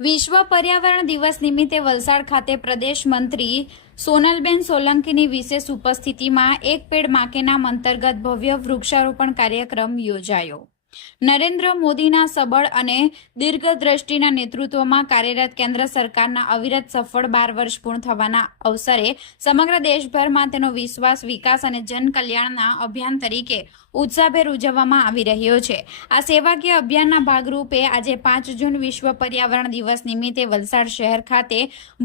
વિશ્વ પર્યાવરણ દિવસ નિમિત્તે વલસાડ ખાતે પ્રદેશ મંત્રી સોનલબેન સોલંકીની વિશેષ ઉપસ્થિતિમાં એક પેડ માં કે નામ અંતર્ગત ભવ્ય વૃક્ષારોપણ કાર્યક્રમ યોજાયો। નરેન્દ્ર મોદીના સબળ અને દીર્ઘદ્રષ્ટિના નેતૃત્વમાં કાર્યરત કેન્દ્ર સરકારના અવિરત સફળ 12 વર્ષ પૂર્ણ થવાના અવસરે સમગ્ર દેશભરમાં તેનો વિશ્વાસ, વિકાસ અને જનકલ્યાણના અભિયાન તરીકે ઉત્સાહભેર ઉજવવામાં આવી રહ્યો છે। આ સેવાકીય અભિયાનના ભાગરૂપે આજે 5 જૂન વિશ્વ પર્યાવરણ દિવસ નિમિત્તે વલસાડ શહેર ખાતે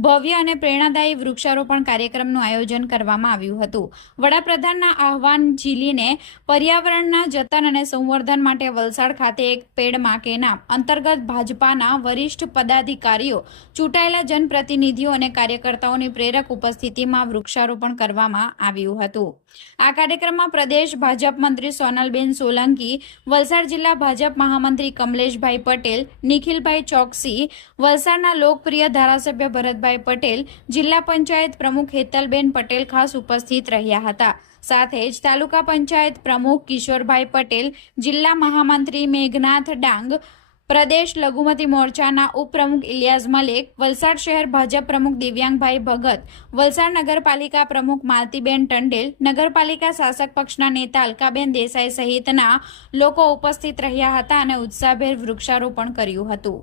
ભવ્ય અને પ્રેરણાદાયી વૃક્ષારોપણ કાર્યક્રમનું આયોજન કરવામાં આવ્યું હતું। વડાપ્રધાનના આહવાન ઝીલીને પર્યાવરણના જતન અને સંવર્ધન માટે વલસાડ ખાતે એક પેડ માં કે નામ અંતર્ગત ભાજપાના વરિષ્ઠ પદાધિકારીઓ, ચૂંટાયેલા જનપ્રતિનિધિઓ અને કાર્યકર્તાઓની પ્રેરક ઉપસ્થિતિમાં વૃક્ષારોપણ કરવામાં આવ્યું હતું। આ કાર્યક્રમમાં પ્રદેશ ભાજપ મંત્રી સોનલબેન સોલંકી, વલસાડ જિલ્લા ભાજપ મહામંત્રી કમલેશભાઈ પટેલ, નિખિલભાઈ ચોકસી, વલસાડના લોકપ્રિય ધારાસભ્ય ભરતભાઈ પટેલ, જિલ્લા પંચાયત પ્રમુખ હેતલબેન પટેલ ખાસ ઉપસ્થિત રહ્યા હતા। સાથે જ તાલુકા પંચાયત પ્રમુખ કિશોરભાઈ પટેલ, જિલ્લા મહામંત્રી મેઘનાથ ડાંગ, પ્રદેશ લઘુમતી મોરચાના ઉપપ્રમુખ ઇલિયાસ મલેક, વલસાડ શહેર ભાજપ પ્રમુખ દિવ્યાંગભાઈ ભગત, વલસાડ નગરપાલિકા પ્રમુખ માલતીબેન ટંડેલ, નગરપાલિકા શાસક પક્ષના નેતા અલકાબેન દેસાઈ સહિતના લોકો ઉપસ્થિત રહ્યા હતા અને ઉત્સાહભેર વૃક્ષારોપણ કર્યું હતું।